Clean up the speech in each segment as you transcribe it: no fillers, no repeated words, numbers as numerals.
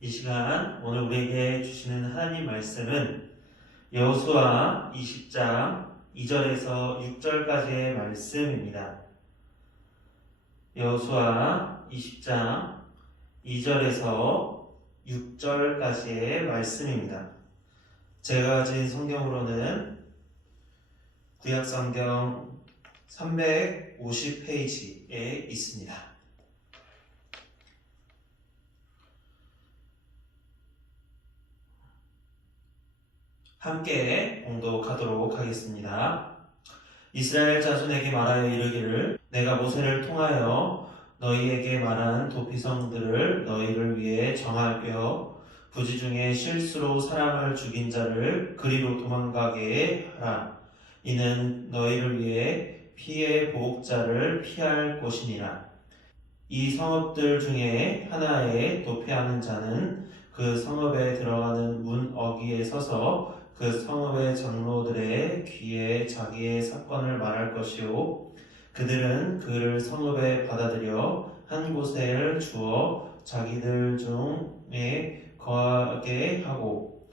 이 시간 오늘 우리에게 주시는 하나님 말씀은 여호수아 20장 2절에서 6절까지의 말씀입니다. 여호수아 20장 2절에서 6절까지의 말씀입니다. 제가 가진 성경으로는 구약성경 350페이지에 있습니다. 함께 봉독하도록 하겠습니다. 이스라엘 자손에게 말하여 이르기를 내가 모세를 통하여 너희에게 말한 도피성들을 너희를 위해 정하여 부지 중에 실수로 사람을 죽인 자를 그리로 도망가게 하라. 이는 너희를 위해 피해 보복자를 피할 곳이니라. 이 성읍들 중에 하나에 도피하는 자는 그 성읍에 들어가는 문 어귀에 서서 그 성읍의 장로들의 귀에 자기의 사건을 말할 것이요 그들은 그를 성읍에 받아들여 한 곳에 주어 자기들 중에 거하게 하고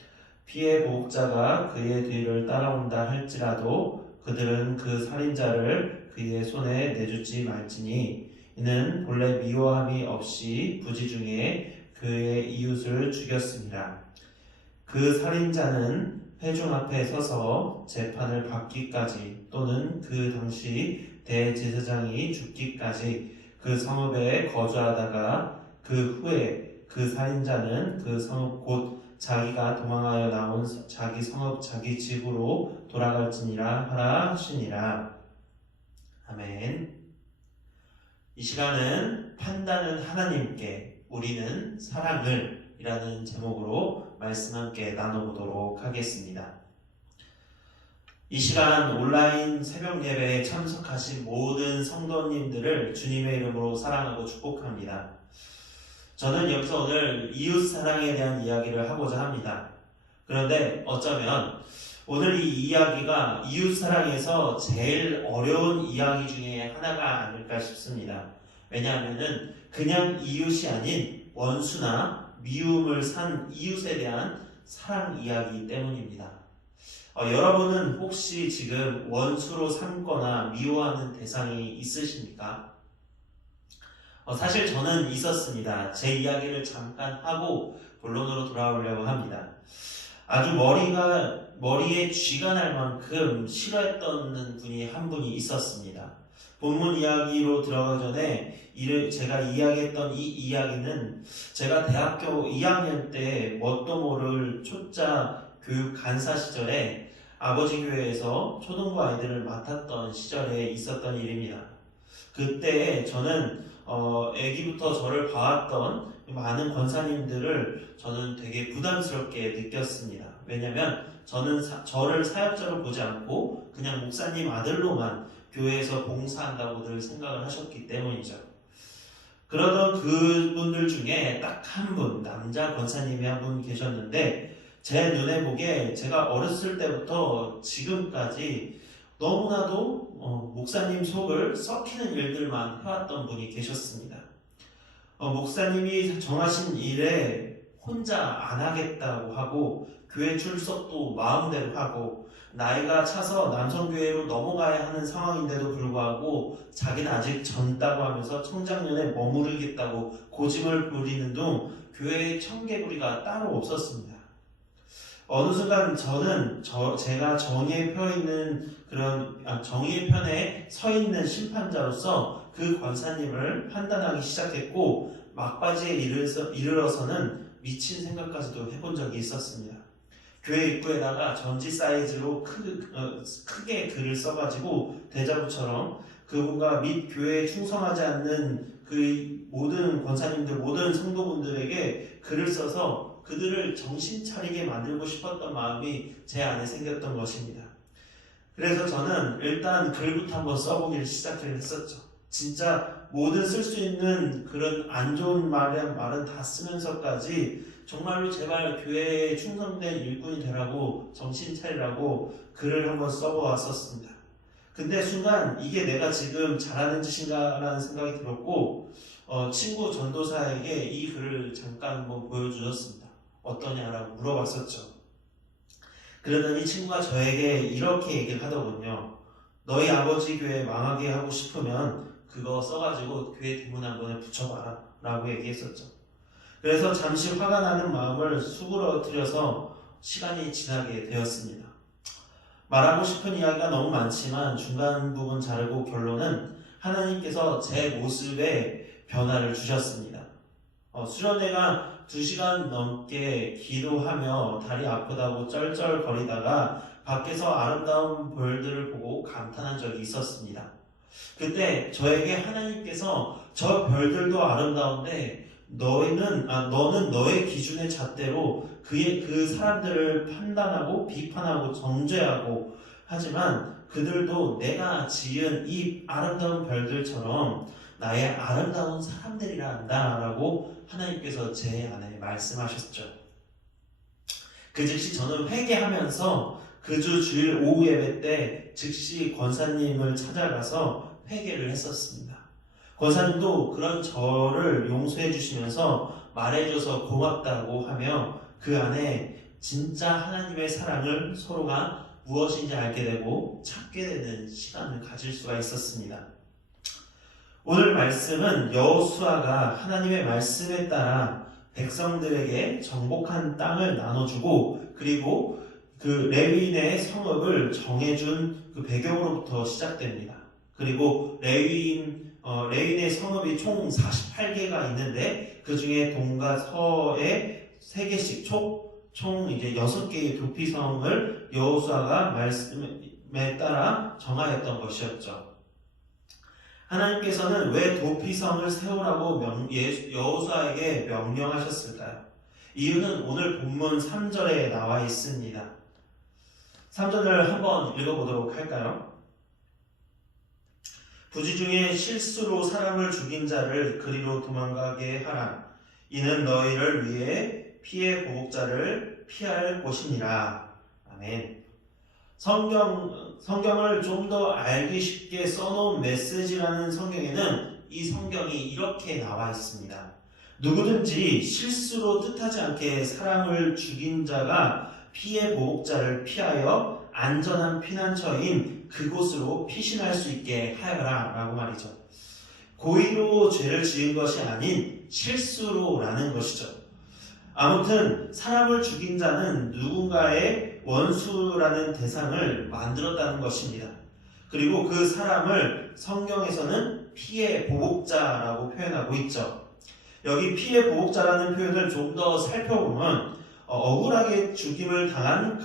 피해 보복자가 그의 뒤를 따라온다 할지라도 그들은 그 살인자를 그의 손에 내주지 말지니 이는 본래 미워함이 없이 부지 중에 그의 이웃을 죽였습니다. 그 살인자는 회중 앞에 서서 재판을 받기까지 또는 그 당시 대제사장이 죽기까지 그 성읍에 거주하다가 그 후에 그 살인자는 그 성읍 곧 자기가 도망하여 나온 자기 성읍 자기 집으로 돌아갈지니라 하라 하시니라. 아멘. 이 시간은 판단은 하나님께 우리는 사랑을 이라는 제목으로 말씀 함께 나눠보도록 하겠습니다. 이 시간 온라인 새벽 예배에 참석하신 모든 성도님들을 주님의 이름으로 사랑하고 축복합니다. 저는 여기서 오늘 이웃 사랑에 대한 이야기를 하고자 합니다. 그런데 어쩌면 오늘 이 이야기가 이웃 사랑에서 제일 어려운 이야기 중에 하나가 아닐까 싶습니다. 왜냐하면 그냥 이웃이 아닌 원수나 미움을 산 이웃에 대한 사랑 이야기 때문입니다. 여러분은 혹시 지금 원수로 삼거나 미워하는 대상이 있으십니까? 사실 저는 있었습니다. 제 이야기를 잠깐 하고 본론으로 돌아오려고 합니다. 아주 머리에 쥐가 날 만큼 싫어했던 분이 한 분이 있었습니다. 본문 이야기로 들어가기 전에 제가 이야기했던 이 이야기는 제가 대학교 2학년 때 뭣도 모를 초짜 교육 간사 시절에 아버지 교회에서 초등부 아이들을 맡았던 시절에 있었던 일입니다. 그때 저는 아기부터 저를 봐왔던 많은 권사님들을 저는 되게 부담스럽게 느꼈습니다. 왜냐면 저는 저를 사역자로 보지 않고 그냥 목사님 아들로만 교회에서 봉사한다고 늘 생각을 하셨기 때문이죠. 그러던 그분들 중에 딱 한 분, 남자 권사님이 한 분 계셨는데 제 눈에 보기에 제가 어렸을 때부터 지금까지 너무나도 목사님 속을 썩히는 일들만 해왔던 분이 계셨습니다. 목사님이 정하신 일에 혼자 안 하겠다고 하고 교회 출석도 마음대로 하고 나이가 차서 남성교회로 넘어가야 하는 상황인데도 불구하고 자기는 아직 젊다고 하면서 청장년에 머무르겠다고 고집을 부리는 둥 교회의 청개구리가 따로 없었습니다. 어느 순간 저는 제가 정의의 편에 서 있는 심판자로서 그 권사님을 판단하기 시작했고 막바지에 이르러서는 미친 생각까지도 해본 적이 있었습니다. 교회 입구에다가 전지 사이즈로 크게 글을 써가지고 대자보처럼 그분과 및 교회에 충성하지 않는 그 모든 권사님들, 모든 성도분들에게 글을 써서 그들을 정신 차리게 만들고 싶었던 마음이 제 안에 생겼던 것입니다. 그래서 저는 일단 글부터 한번 써보기를 시작을 했었죠. 진짜 모든 쓸 수 있는 그런 안 좋은 말은 다 쓰면서까지 정말로 제발 교회에 충성된 일꾼이 되라고 정신 차리라고 글을 한번 써보았었습니다. 근데 순간 이게 내가 지금 잘하는 짓인가 라는 생각이 들었고 친구 전도사에게 이 글을 잠깐 한번 보여주셨습니다. 어떠냐라고 물어봤었죠. 그러더니 친구가 저에게 이렇게 얘기를 하더군요. 너희 아버지 교회 망하게 하고 싶으면 그거 써가지고 교회 대문 한 번에 붙여봐라 라고 얘기했었죠. 그래서 잠시 화가 나는 마음을 수그러뜨려서 시간이 지나게 되었습니다. 말하고 싶은 이야기가 너무 많지만 중간 부분 자르고 결론은 하나님께서 제 모습에 변화를 주셨습니다. 수련회가 2시간 넘게 기도하며 다리 아프다고 쩔쩔거리다가 밖에서 아름다운 별들을 보고 감탄한 적이 있었습니다. 그때 저에게 하나님께서 저 별들도 아름다운데 너는 너의 기준의 잣대로 그 사람들을 판단하고 비판하고 정죄하고 하지만 그들도 내가 지은 이 아름다운 별들처럼 나의 아름다운 사람들이라 한다라고 하나님께서 제 안에 말씀하셨죠. 그 즉시 저는 회개하면서 그 주 주일 오후 예배 때 즉시 권사님을 찾아가서 회개를 했었습니다. 권사님도 그런 저를 용서해 주시면서 말해줘서 고맙다고 하며 그 안에 진짜 하나님의 사랑을 서로가 무엇인지 알게 되고 찾게 되는 시간을 가질 수가 있었습니다. 오늘 말씀은 여호수아가 하나님의 말씀에 따라 백성들에게 정복한 땅을 나눠주고 그리고 그 레위인의 성읍을 정해준 그 배경으로부터 시작됩니다. 그리고 레위인의 성읍이 총 48개가 있는데 그 중에 동과 서에 3개씩 총 이제 6개의 도피성을 여호수아가 말씀에 따라 정하였던 것이었죠. 하나님께서는 왜 도피성을 세우라고 여호수아에게 명령하셨을까요? 이유는 오늘 본문 3절에 나와 있습니다. 3절을 한번 읽어보도록 할까요? 부지 중에 실수로 사람을 죽인 자를 그리로 도망가게 하라. 이는 너희를 위해 피해 보복자를 피할 곳이니라. 아멘. 성경을 좀 더 알기 쉽게 써놓은 메시지라는 성경에는 이 성경이 이렇게 나와 있습니다. 누구든지 실수로 뜻하지 않게 사람을 죽인 자가 피해 보복자를 피하여 안전한 피난처인 그곳으로 피신할 수 있게 하여라 라고 말이죠. 고의로 죄를 지은 것이 아닌 실수로라는 것이죠. 아무튼 사람을 죽인 자는 누군가의 원수라는 대상을 만들었다는 것입니다. 그리고 그 사람을 성경에서는 피해 보복자라고 표현하고 있죠. 여기 피해 보복자라는 표현을 좀 더 살펴보면 억울하게 죽임을 당한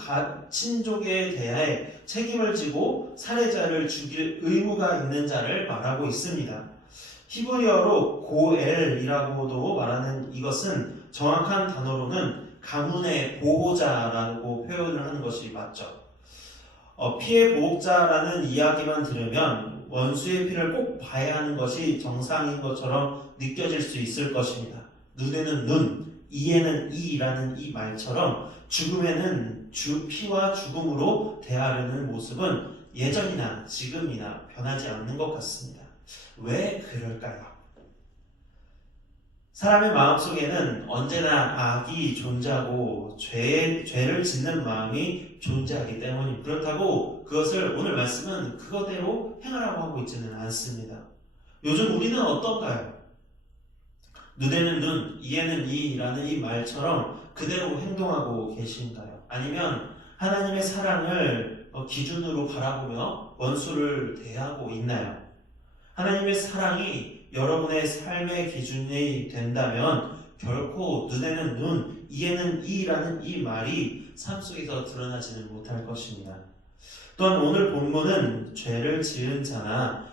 친족에 대해 책임을 지고 살해자를 죽일 의무가 있는 자를 말하고 있습니다. 히브리어로 고엘이라고도 말하는 이것은 정확한 단어로는 가문의 보호자라고 표현을 하는 것이 맞죠. 피해 보복자라는 이야기만 들으면 원수의 피를 꼭 봐야 하는 것이 정상인 것처럼 느껴질 수 있을 것입니다. 눈에는 눈, 이에는 이라는 이 말처럼 죽음에는 피와 죽음으로 대하려는 모습은 예전이나 지금이나 변하지 않는 것 같습니다. 왜 그럴까요? 사람의 마음속에는 언제나 악이 존재하고 죄를 짓는 마음이 존재하기 때문입니다. 그렇다고 그것을 오늘 말씀은 그거대로 행하라고 하고 있지는 않습니다. 요즘 우리는 어떤가요? 눈에는 눈, 이에는 이라는 이 말처럼 그대로 행동하고 계신가요? 아니면 하나님의 사랑을 기준으로 바라보며 원수를 대하고 있나요? 하나님의 사랑이 여러분의 삶의 기준이 된다면 결코 눈에는 눈, 이에는 이라는 이 말이 삶 속에서 드러나지는 못할 것입니다. 또한 오늘 본문은 죄를 지은 자나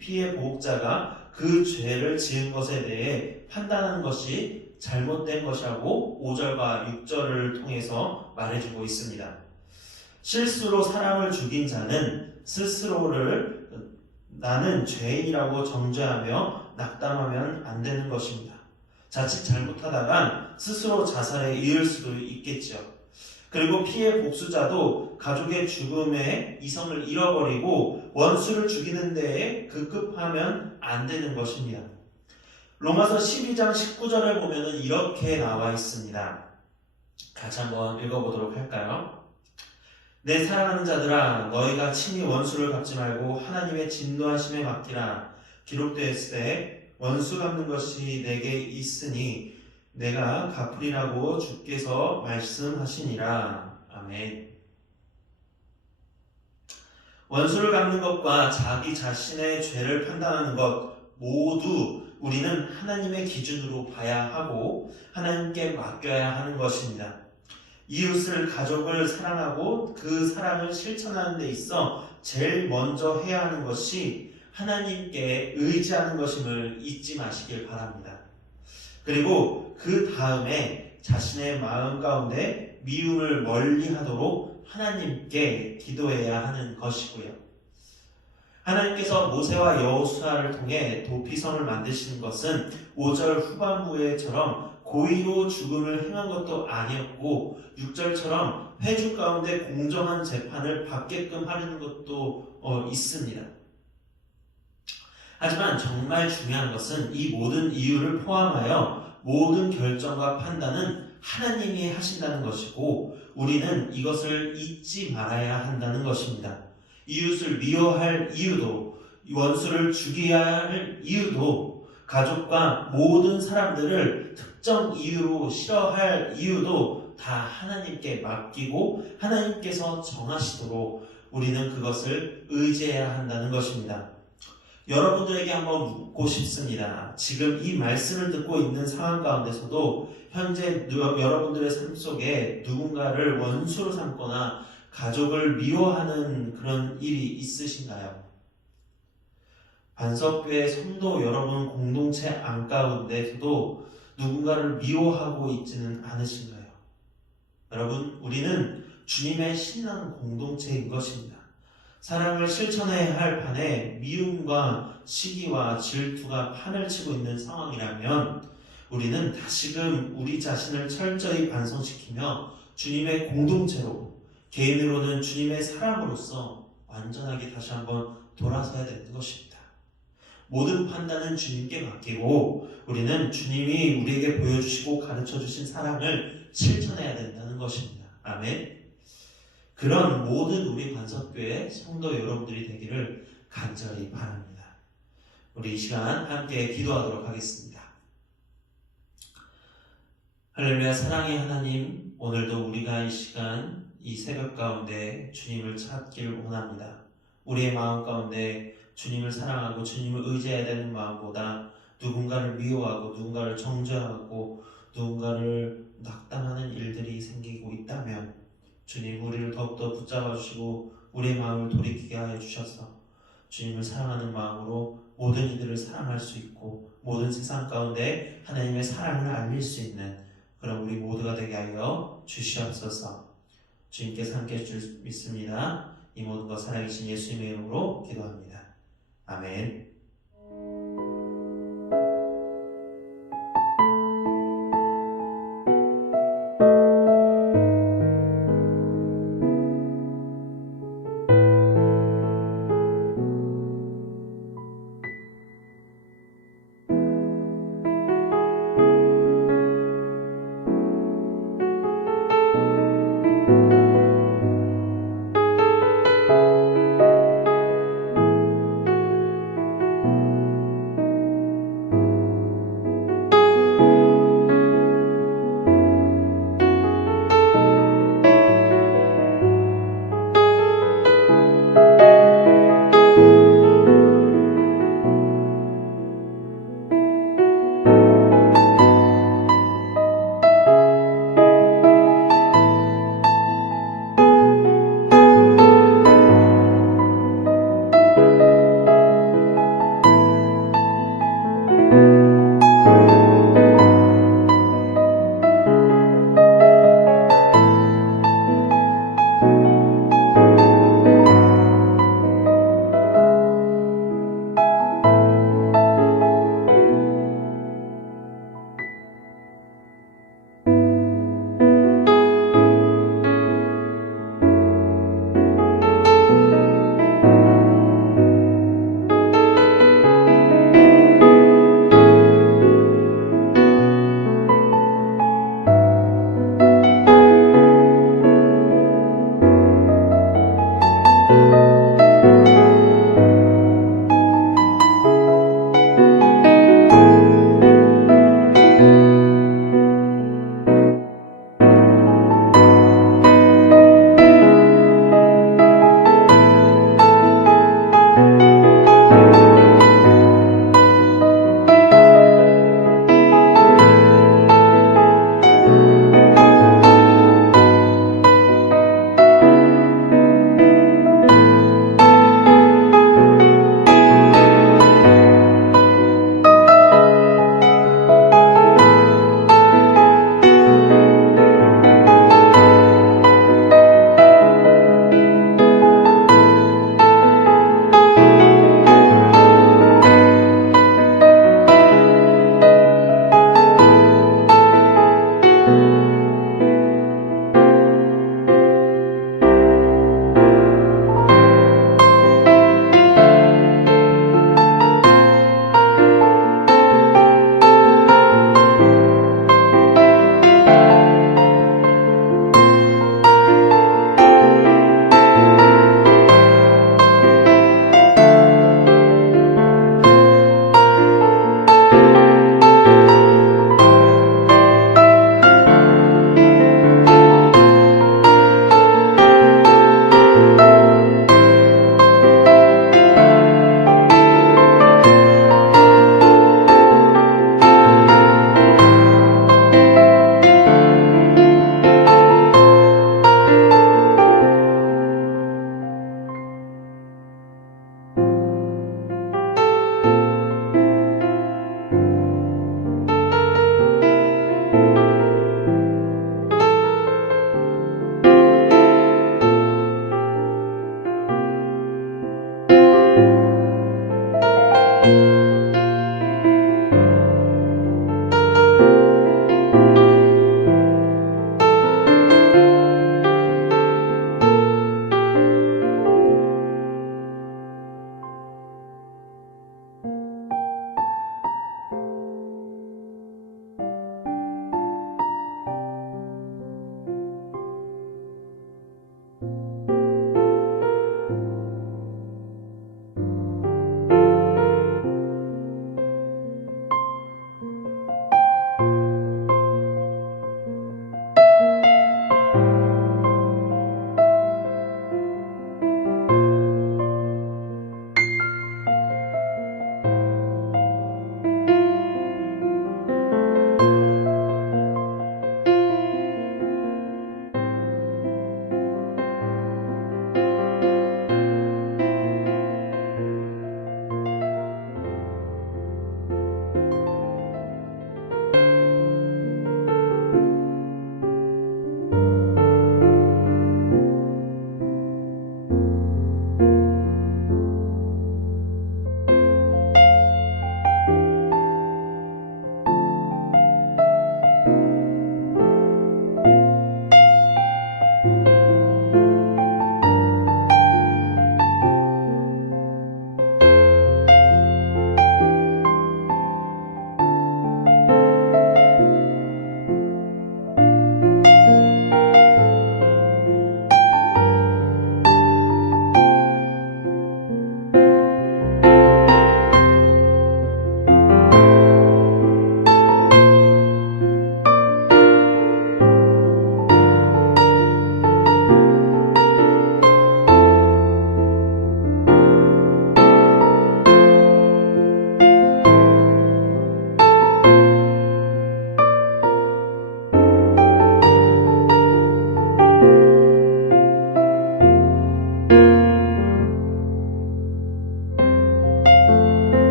피해 보복자가 그 죄를 지은 것에 대해 판단하는 것이 잘못된 것이라고 5절과 6절을 통해서 말해주고 있습니다. 실수로 사람을 죽인 자는 스스로를 나는 죄인이라고 정죄하며 낙담하면 안 되는 것입니다. 자칫 잘못하다간 스스로 자살에 이을 수도 있겠죠. 그리고 피해 복수자도 가족의 죽음에 이성을 잃어버리고 원수를 죽이는 데에 급급하면 안 되는 것입니다. 로마서 12장 19절을 보면은 이렇게 나와 있습니다. 같이 한번 읽어보도록 할까요? 내 사랑하는 자들아, 너희가 친히 원수를 갚지 말고 하나님의 진노하심에 맡기라. 기록되었을 원수 갚는 것이 내게 있으니 내가 갚으리라고 주께서 말씀하시니라. 아멘. 원수를 갚는 것과 자기 자신의 죄를 판단하는 것 모두 우리는 하나님의 기준으로 봐야 하고 하나님께 맡겨야 하는 것입니다. 이웃을, 가족을 사랑하고 그 사랑을 실천하는 데 있어 제일 먼저 해야 하는 것이 하나님께 의지하는 것임을 잊지 마시길 바랍니다. 그리고 그 다음에 자신의 마음 가운데 미움을 멀리하도록 하나님께 기도해야 하는 것이고요. 하나님께서 모세와 여호수아를 통해 도피성을 만드시는 것은 5절 후반부에처럼 고의로 죽음을 행한 것도 아니었고 6절처럼 회중 가운데 공정한 재판을 받게끔 하려는 것도 있습니다. 하지만 정말 중요한 것은 이 모든 이유를 포함하여 모든 결정과 판단은 하나님이 하신다는 것이고 우리는 이것을 잊지 말아야 한다는 것입니다. 이웃을 미워할 이유도, 원수를 죽여야 할 이유도, 가족과 모든 사람들을 특정 이유로 싫어할 이유도 다 하나님께 맡기고 하나님께서 정하시도록 우리는 그것을 의지해야 한다는 것입니다. 여러분들에게 한번 묻고 싶습니다. 지금 이 말씀을 듣고 있는 상황 가운데서도 현재 여러분들의 삶 속에 누군가를 원수로 삼거나 가족을 미워하는 그런 일이 있으신가요? 반석교회 성도 여러분 공동체 안 가운데서도 누군가를 미워하고 있지는 않으신가요? 여러분, 우리는 주님의 신앙 공동체인 것입니다. 사랑을 실천해야 할 판에 미움과 시기와 질투가 판을 치고 있는 상황이라면 우리는 다시금 우리 자신을 철저히 반성시키며 주님의 공동체로, 개인으로는 주님의 사람으로서 완전하게 다시 한번 돌아서야 되는 것입니다. 모든 판단은 주님께 맡기고 우리는 주님이 우리에게 보여주시고 가르쳐주신 사랑을 실천해야 된다는 것입니다. 아멘. 그런 모든 우리 반석교회 성도 여러분들이 되기를 간절히 바랍니다. 우리 이 시간 함께 기도하도록 하겠습니다. 할렐루야. 사랑의 하나님, 오늘도 우리가 이 시간 이 새벽 가운데 주님을 찾기를 원합니다. 우리의 마음 가운데 주님을 사랑하고 주님을 의지해야 되는 마음보다 누군가를 미워하고 누군가를 정죄하고 누군가를 낙담하는 일들이 생기고 있다면 주님, 우리를 더욱더 붙잡아 주시고 우리의 마음을 돌이키게 하여 주셔서 주님을 사랑하는 마음으로 모든 이들을 사랑할 수 있고 모든 세상 가운데 하나님의 사랑을 알릴 수 있는 그런 우리 모두가 되게 하여 주시옵소서. 주님께서 함께 해줄 수 믿습니다. 이 모든 것 살아계신 예수님의 이름으로 기도합니다. 아멘.